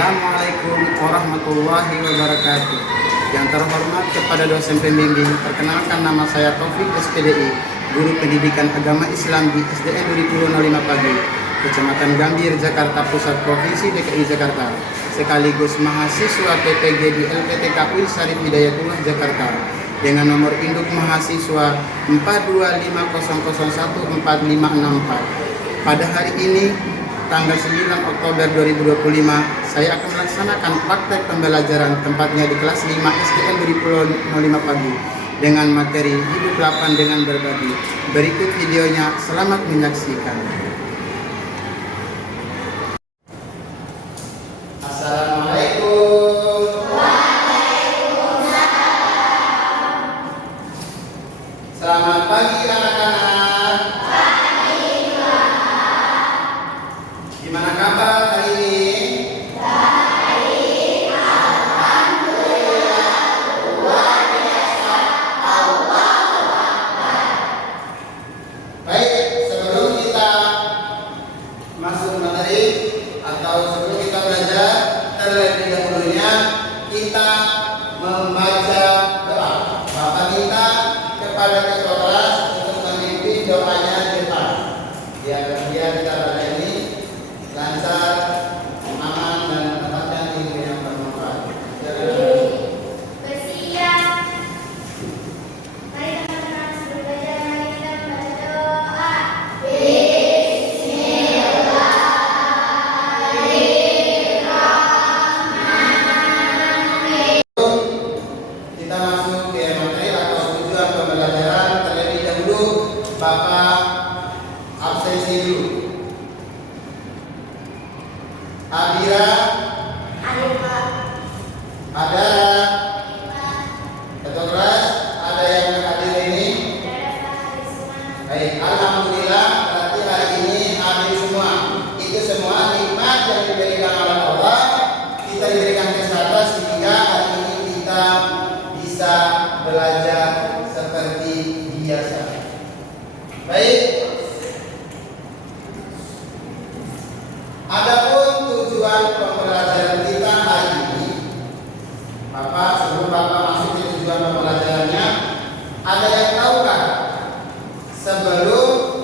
Assalamualaikum warahmatullahi wabarakatuh. Yang terhormat kepada dosen pembimbing, perkenalkan nama saya Taufik SPDI, Guru Pendidikan Agama Islam di SDN Duri 05 Pagi, Kecamatan Gambir, Jakarta Pusat, Provinsi DKI Jakarta, sekaligus mahasiswa PPG di LPTK UI Syarif Hidayatullah Jakarta, dengan nomor induk mahasiswa 425001454. Pada hari ini, tanggal 9 Oktober 2025, saya akan melaksanakan praktek pembelajaran tempatnya di kelas 5 SDN Duri 05 Pagi dengan materi hidup lapan dengan berbagi. Berikut videonya, selamat menyaksikan. Assalamualaikum. Selamat pagi anak-anak. Gimana kabar hari ini? Baik, alhamdulillah, luar biasa, Allahu Akbar. Baik, sebelum kita masuk materi atau sebelum kita belajar, terlebih dahulunya kita membaca doa. Bapak minta kepada ketua kelas untuk memimpin doanya di depan, biar kita pada ini lancar, aman, dan mendapatkan ilmu yang bermanfaat. Bersiap. Mari teman-teman, sebelum belajar mari kita membaca doa. Bismillahirrahmanirrahim. Kita masuk ke materi atau tujuan pembelajaran. Terlebih dahulu Bapak absensi dulu. Adira, ada ketua kelas, ada yang hadir ini. Baik, alhamdulillah, berarti hari ini hadir semua. Itu semua nikmat yang diberikan oleh Allah. Kita diberikan kesehatan sehingga hari ini kita bisa belajar seperti biasa. Baik. Adapun tujuan pembelajaran kita hari ini, Bapak, sebelum Bapak masuk ke tujuan pembelajarannya, ada yang tahukah sebelum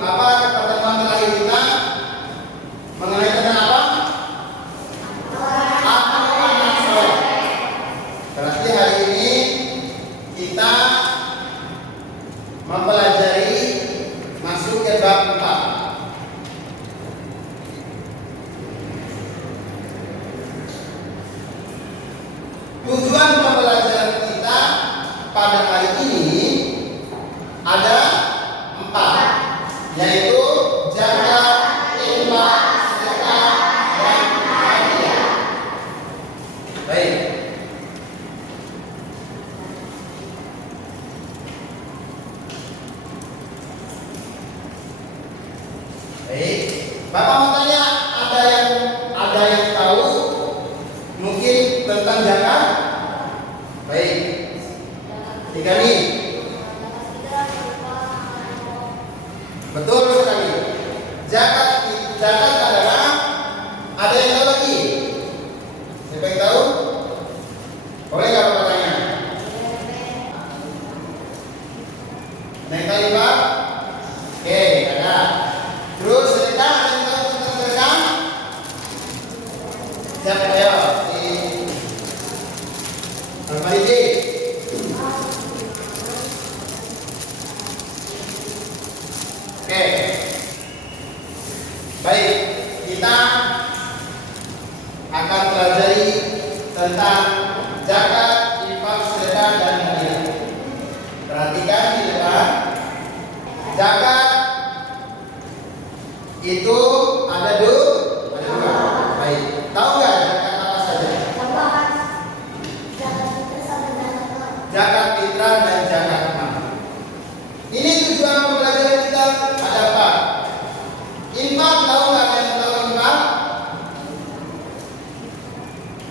apa pertemuan terakhir kita mengenai tentang apa? Anak soleh. Berarti hari ini kita mempelajari masuk ke bab 4. Tujuan pembelajaran kita pada hari ini ada 4, yaitu jaga, infak, sedekah, dan hadiah. Baik. Baik. Bapak mau tanya, ada yang tahu mungkin tentang zakat? Baik. Tiga nih. Betul sekali. Zakat adalah, ada yang tahu lagi? Siapa yang tahu? Boleh nggak Bapak tanya? Ada yang tahu Pak? Oke, ada. Terus sedekah, ada yang tahu tentang sedekah? Siapa ya? Al-Farizi. Oke. Baik, kita akan pelajari tentang zakat, infak, sedekah, dan hadiah. Perhatikan di depan. Zakat itu ada dua. Baik. Tahu nggak zakat apa saja? Zakat fitrah dan zakat mal. Ini tujuan pembelajaran kita ada apa? Infak, tahu nggak yang tahu infak?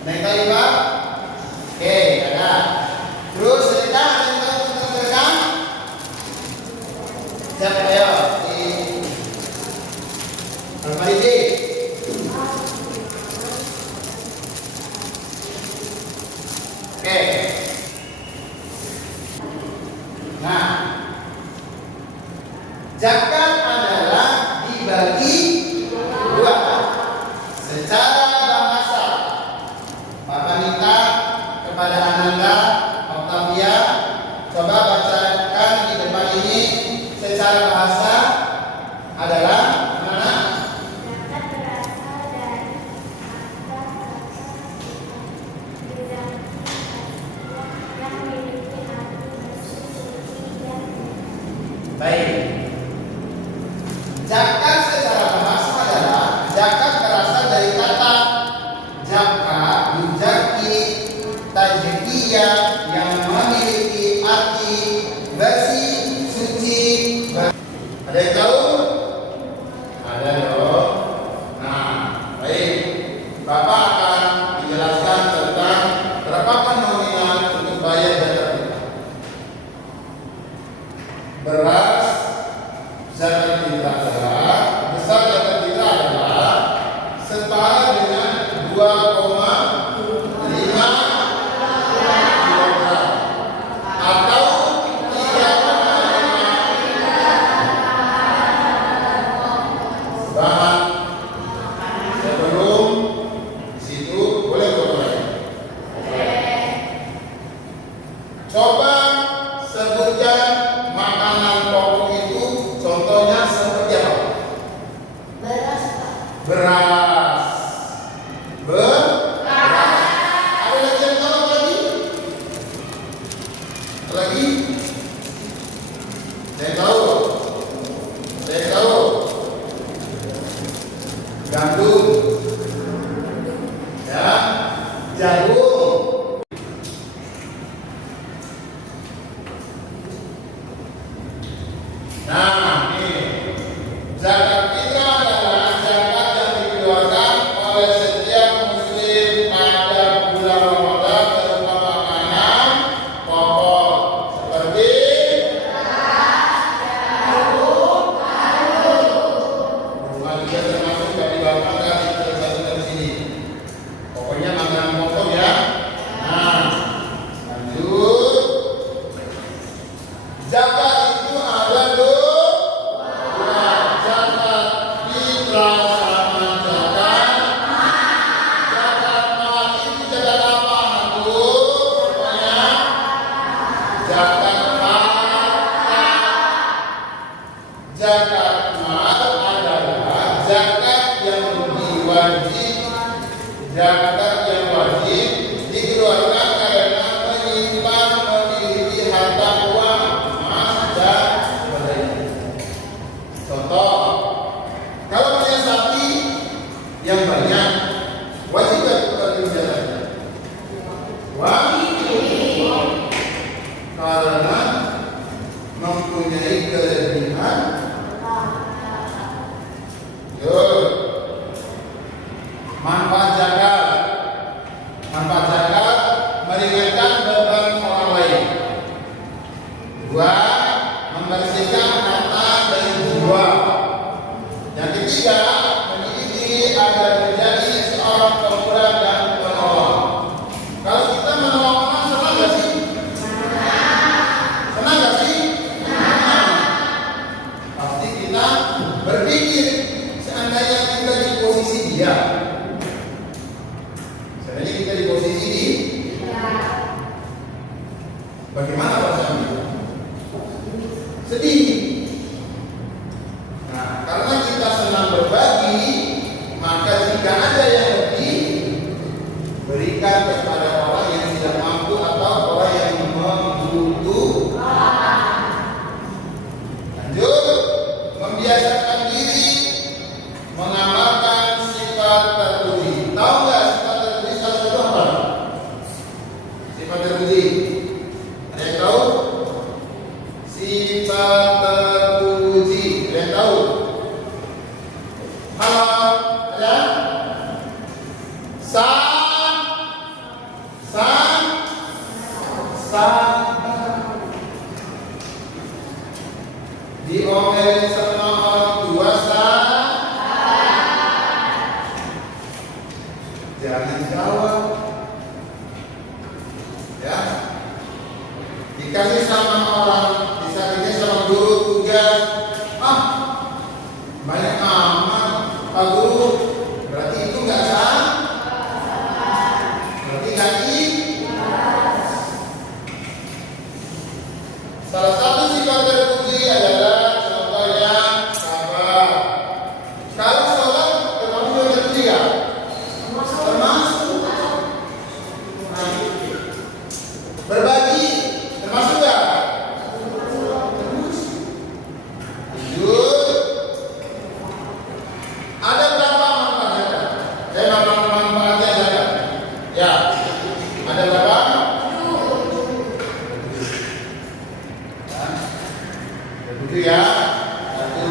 Ada yang tahu infak? Oke, ada. Terus sedekah, ada yang tahu tentang sedekah? Siapa ya? Al-Farizi. Zakat adalah dibagi dua. Secara bahasa, Papa minta kepada Ananda, Octavia, coba bacakan di depan ini secara bahasa adalah mana? Zakat berasal dari yang memiliki arti bersih suci dan Baik. Zakat secara bahasa adalah zakat berasal dari kata zakat, yuzaki, tajkiyah yang memiliki arti bersih, suci. Ada yang tahu? Ada dong. Nah, baik. Bapak akan menjelaskan tentang berapa nominal untuk bayar zakat fitrah. Beras zakat fitrah adalah besar zakat fitrah adalah setara dengan 2,5 kilogram atau 3,5 bahan sebelum situ boleh boleh. Coba sebutkan makanan pokok itu contohnya seperti apa? beras. Beras. Ada lagi yang tahu lagi? Lagi? Saya tahu. Saya tahu. Gandum. Ya. Jagung. Nah, ini zakat fitrah adalah zakat yang dikeluarkan oleh setiap muslim pada bulan Ramadan berupa makanan pokok seperti rumah juga termasuk dari bapak dan satu dari sini. Pokoknya makanan pokok ya. Nah, lanjut. Zakat itu ada dua, zakat fitrah sama zakat mal. Itu zakat apa? Itu semuanya zakat harta. Zakat mal adalah zakat yang diwajib, zakat yang wajib dikeluarkan karena menyimpan memiliki harta uang emas dan sebagainya. Contoh, kalau punya sapi yang banyak, wajib nggak kita beli zakatnya? Wajib, karena mempunyai kelebihan. Yuk, manfaat zakat. Manfaat zakat meringankan beban orang lain. Dua, membersihkan harta dari jiwa. Yang ketiga, mendidik diri agar menjadi seorang pemurah dan penolong. Kalau kita menolong orang, senang nggak sih? Senang nggak sih? Senang. Pasti kita berpikir seandainya kita di posisi dia. Seandainya kita di posisi bagaimana perasaannya? Sedih. Nah, karena kita senang berbagi, maka jika ada yang lebih, berikan kepada orang yang tidak mampu atau orang yang membutuhkan. Lanjut, membiasakan diri mengamalkan sifat terpuji. Tahu nggak sifat terpuji salah satu apa? Sifat terpuji. Ada yang tahu? Sifat terpuji. Ada yang tahu? Halo, ada? Diomelin sama orang tua jangan jawab. Ya, dikasih sama orang, disakiti sama guru tugas,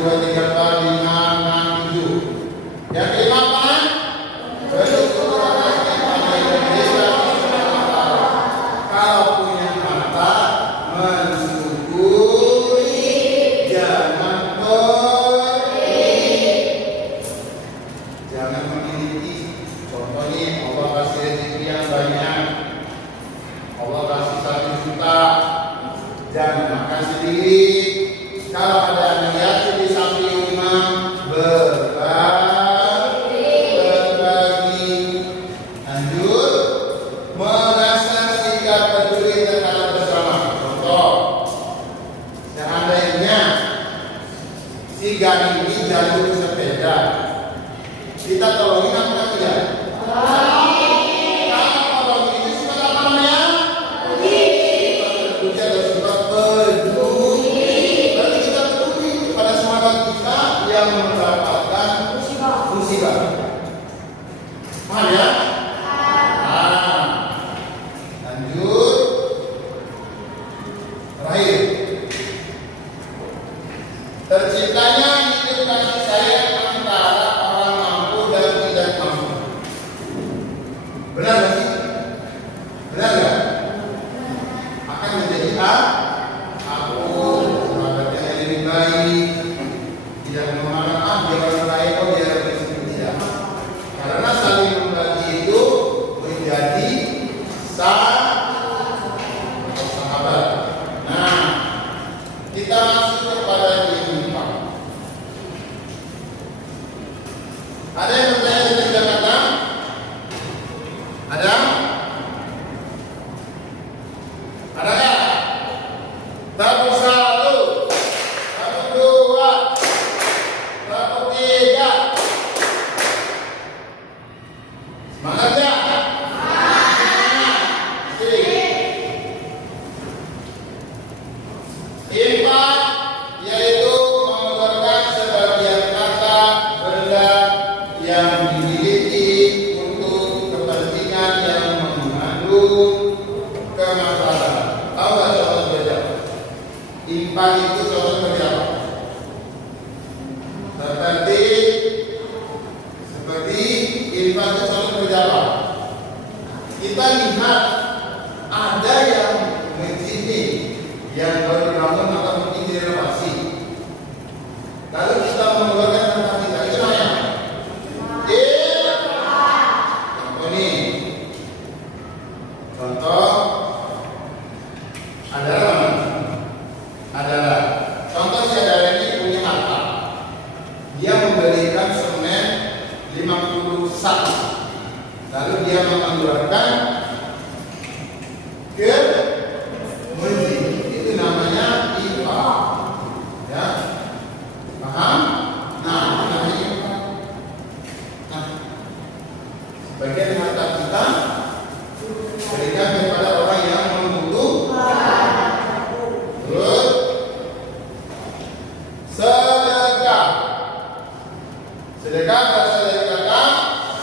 2, 3, 4, 5, 6, 7. Yang kelima apa? Bersyukur atas nikmat Indonesia. Kalau punya harta, mensyukuri, jangan jangan memiliki. Contohnya Allah kasih rezeki yang banyak, Allah kasih 1 juta, jangan makan sendiri. Kalau ada yang lihat di samping rumah, berbagi. Lanjut, merasa sikap peduli terhadap bersama. Contoh, seandainya si Gani ini jatuh ke sepeda, kita tolongin apa tidak? Kalau tolongin itu sifat apa namanya? Peduli atau sifat peduli. Berarti kita peduli kepada sahabat kita yang mendapatkan musibah. Paham ya? Nah, lanjut. Terakhir, terciptanya hidup kasih sayang antara orang mampu dan tidak mampu. Benar nggak sih? Benar nggak? Akan menjadi aku sahabatnya yang lebih baik, tidak mengatakan dia orang lain, oh dia orang lain, tidak. Karena saling membagi itu menjadi sahabat. Nah, kita masuk kepada infak. Ada yang bertanya tentang zakat? Ada? Ada nggak? Tabur 1, tabur 2, tabur 3. Semangat ya? Infak yaitu mengeluarkan sebagian harta benda yang dimiliki untuk kepentingan yang mengandung kemaslahatan. Tahu nggak contoh seperti apa? Infak itu contoh seperti apa? Seperti infak itu contoh seperti apa? Kita lihat ada yang masjid ini yang baru dibangun atau mungkin direnovasi. Lalu kita mengeluarkan harta kita, itu namanya contoh nih. Contoh adalah contoh si saudara ini punya harta. Dia membelikan semen 50 sak. Lalu dia mengeluarkan ke masjid. Itu namanya infak. Ya. Paham? Nah, itu namanya infak. Nah, sebagian harta kita berikan kepada orang yang membutuhkan. Terus sedekah. Sedekah berasal dari kata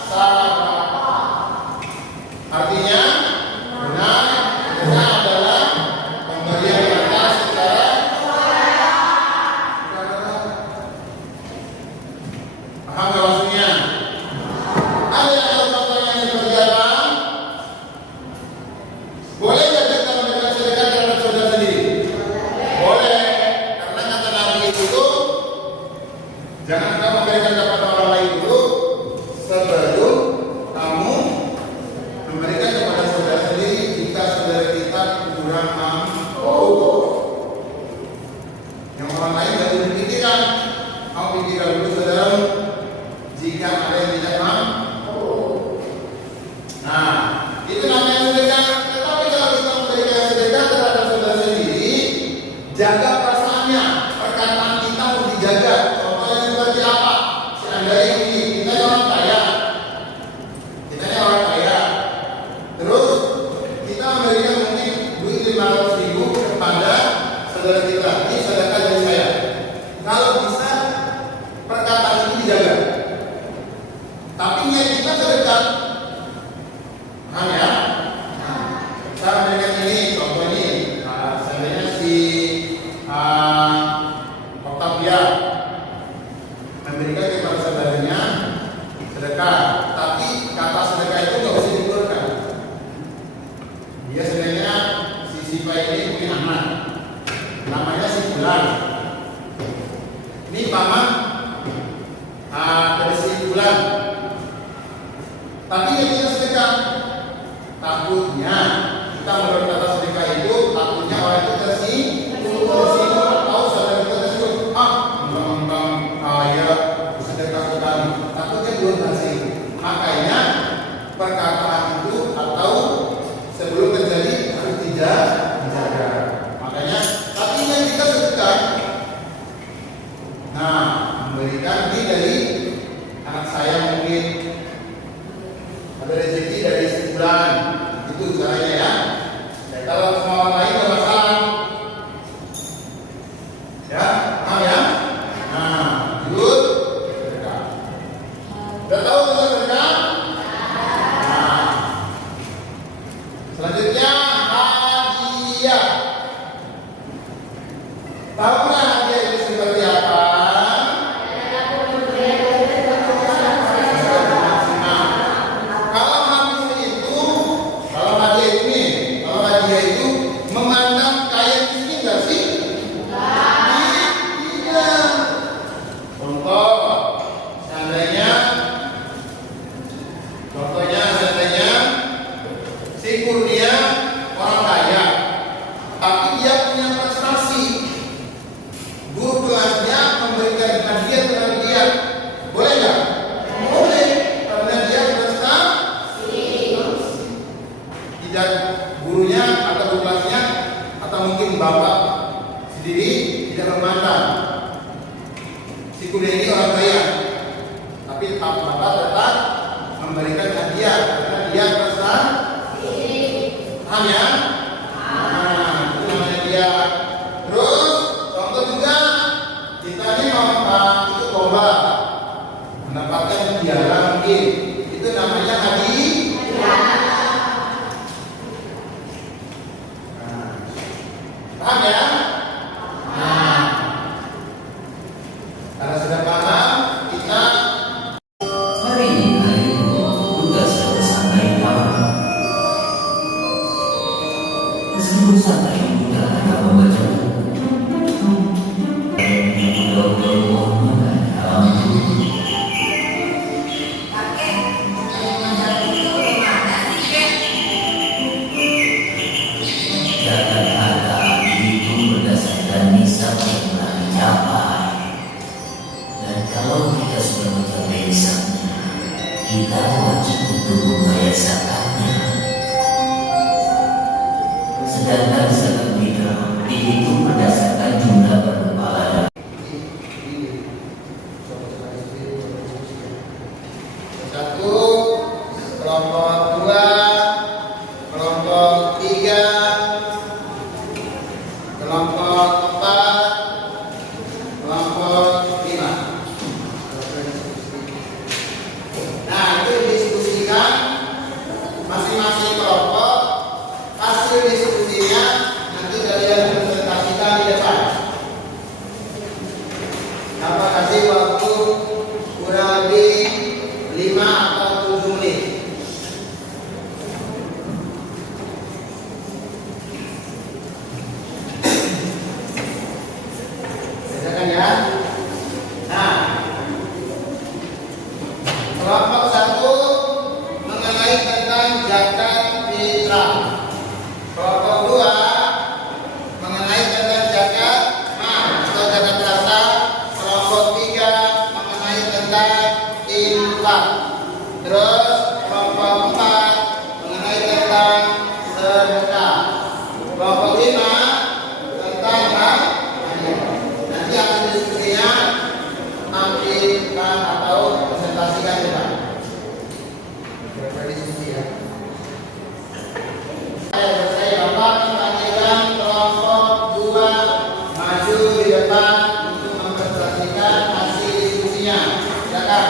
sadaqah. Artinya benar, sedekah adalah pemberian harta secara paham nggak maksudnya? Ada yang tahu contohnya seperti apa? Boleh nggak kita memberikan sedekah terhadap saudara sendiri? Boleh, karena kata Nabi itu jangan kamu memberikan kepada orang lain dulu sebelum kamu memberikan kepada saudara sendiri jika saudara kita kurang mampu. Yang orang lain tidak perlu dipikirkan, kamu pikirkan dulu saudaramu jika ada yang tidak mampu. Nah, itu namanya sedekah. Tetapi kalau kita memberikan sedekah terhadap saudara sendiri, jaga perasaannya, perkataan kita harus dijaga. Contohnya seperti apa? Seandainya ini kita orang kaya, terus kita memberikan mungkin duit 500.000 kepada saudara kita. Ini sedekah dari saya. Kalau bisa perkataan ini dijaga. Tapi niat kita sedekah. Paham ya? Saya memberikan ini, contoh ini, seandainya si Octavia donasi. Makanya perkataan itu atau sebelum terjadi harus dijaga. Makanya tapi yang kita sebutkan, nah memberikan ini dari anak saya mungkin ada rezeki dari sebulan, itu caranya ya. Kalau semua orang lain nggak masalah, ya, paham ya? Nah, jujur, sedekah. Udah tahu tentang sedekah? Nah, selanjutnya hadiah. Tahu nggak hadiah itu seperti apa? Memandang kaya miskin nggak sih? Tidak. Contohnya seandainya si Kurnia orang kaya, tapi dia punya prestasi. Guru kelasnya memberikan hadiah kepada dia, boleh nggak? Boleh, karena dia prestasi. Tidak gurunya atau guru kelasnya atau mungkin bapak sendiri tidak memandang si kuda ini orang kaya, tapi bapak tetap memberikan hadiah karena dia prestasi. Paham ya? Nah, itu namanya dia. Terus contoh juga kita ini mau itu lomba mendapatkan piala mungkin, itu namanya hadiah. Paham ya? Nah, karena sudah paham, kita hari ini harimu tugas yang santai paham. Meskipun santai mudah ada membaca. Kita wajib untuk membiasakannya. Sedangkan zakat fitrah dihitung berdasarkan jumlah berkepala. satu, kelompok dua, kelompok tiga, kelompok empat, kelompok lima. Nah, itu diskusikan masing-masing kelompok, hasil diskusinya nanti kalian presentasikan di depan. Dapat kasih waktu kurang lebih 5 atau 7 menit. Silakan ya. Nah, kelompok satu mengenai tentang zakat fitrah. Kelompok dua mengenai tentang zakat mal atau zakat harta. Kelompok tiga mengenai tentang infak. Terus kelompok empat mengenai tentang sedekah. Kelompok lima tentang hadiah. Nanti akan diskusinya tampilkan atau presentasikan ya Pak. Berdiskusi ya. Saya Bapak tanyakan kelompok dua maju di depan untuk mempresentasikan hasil diskusinya. Silakan.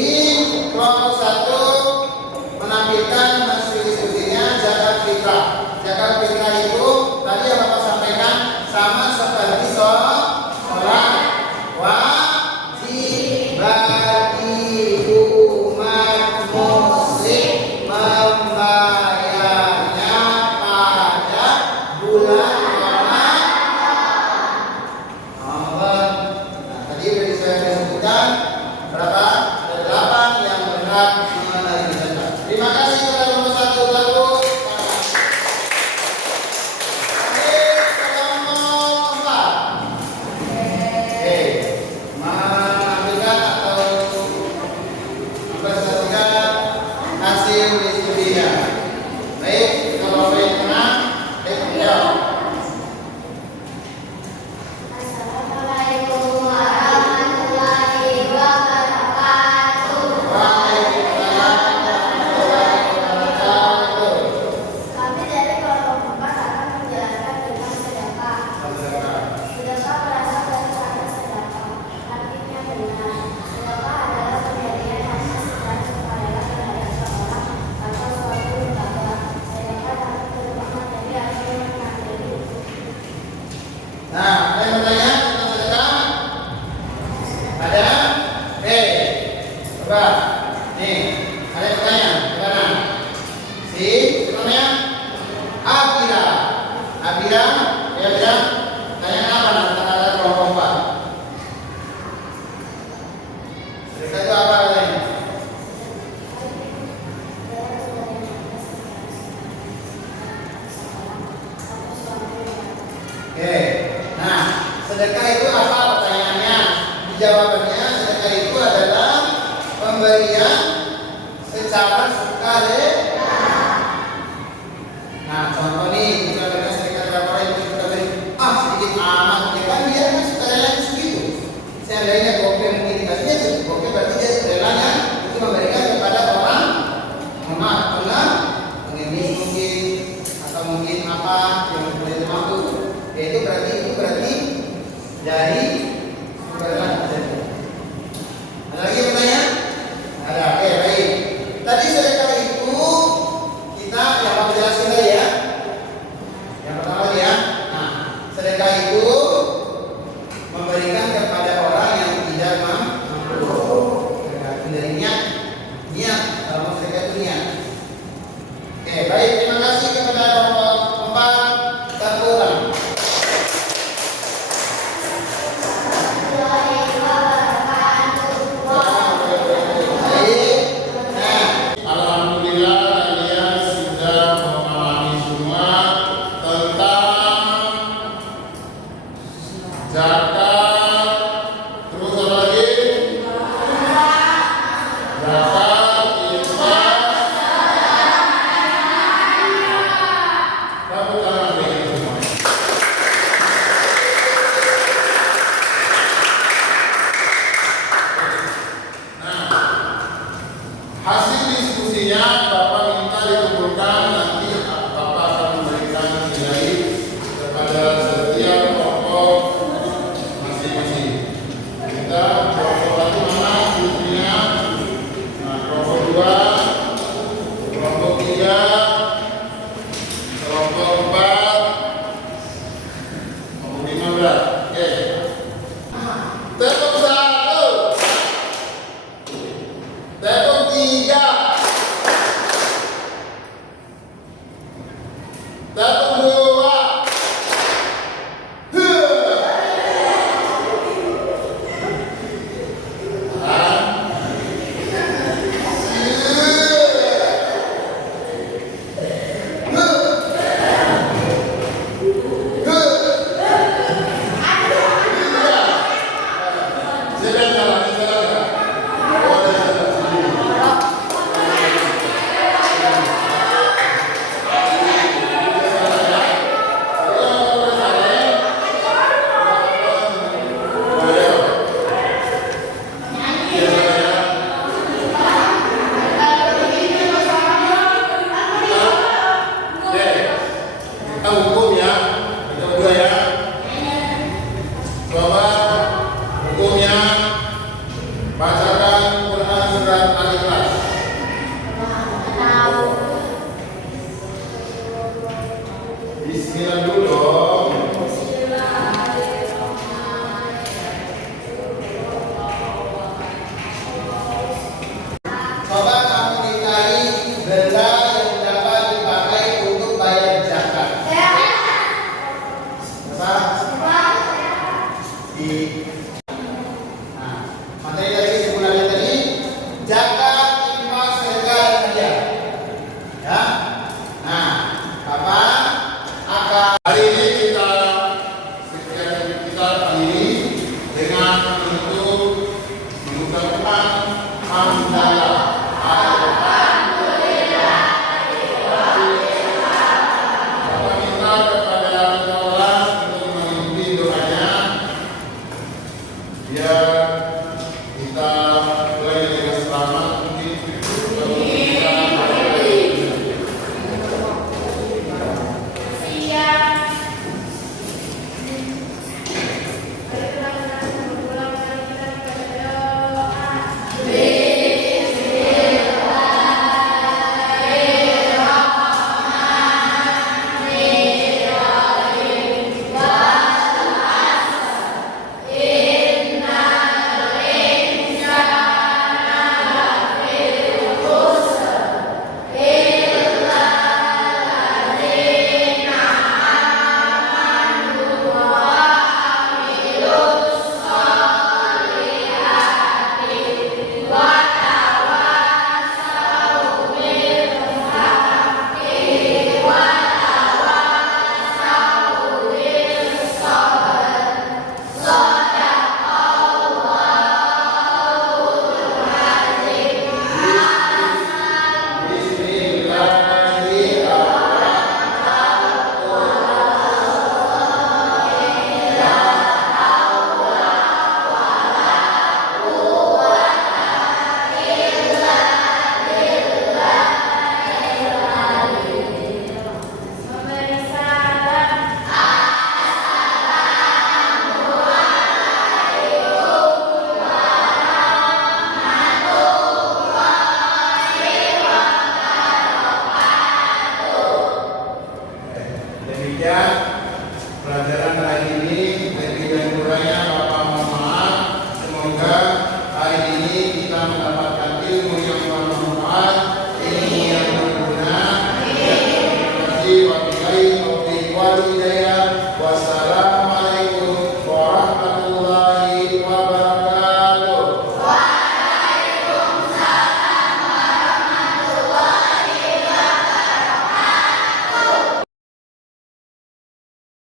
Ini kelompok 1 menampilkan hasil diskusinya zakat fitrah. Zakat fitrah itu tadi yang Bapak sampaikan sama seperti sholat wajib bagi umat muslim membayarnya pada bulan Ramadan. Nah, tadi sudah saya sebutkan berapa? Ada 8 yang berhak menerima zakat. Terima kasih kepada nomor 1 lalu. Assalamualaikum warahmatullahi wabarakatuh. Kami dari kelompok 4 akan menjalankan tentang sedekah. Sedekah berasal dari kata sedekah, artinya benar. Sedekah adalah pemberian hasil secara sukarela terhadap seorang atau suatu lembaga. Sedekah dapat berubah dari hasil yang menandai. Nah, ada yang bertanya tentang sedekah? Ada? Coba. Nih, ada yang bertanya? Gimana? Namanya Abira. Abira, ya Abira. Tanya apa tentang kata kelompok 4? Sedekah itu apa katanya? Oke. Nah, sedekah itu apa pertanyaannya? Jawabannya sedekah itu adalah pemberian secara sukarela. Nah, contoh nih, kita berikan sedekah berapa orang itu kita beri sedikit amat, ya kan dia kan sukarela segitu. Seandainya gope mungkin dikasihnya segitu, gope berarti dia sukarelanya itu memberikan kepada orang pernah pengemis mungkin atau mungkin apa yang boleh mampu. Itu berarti dari sukarela. Ada lagi bertanya? Ada. Oke, baik. Tadi sedekah itu kita yang mau jelasin tadi ya. Yang pertama tadi ya. Nah, sedekah itu memberikan kepada orang yang tidak mampu. Tergantung dari niat. Kalau mau sedekah itu niat. Oke, baik. Terima kasih kepada kelompok 4 dan pulang. Alhamdulillah kalian sudah memahami semua tentang zakat. Terus apa lagi? Zakat, infak. Tepuk tangan bagi semua. Hasil diskusinya Bapak minta dikumpulkan, nanti Bapak akan memberikan nilai kepada setiap kelompok masing-masing. Kita kelompok 1 mana diskusinya? Nah, kelompok 2, kelompok 3, kelompok 4, kelompok 15. Oke. Tepuk 1. Tepuk 3.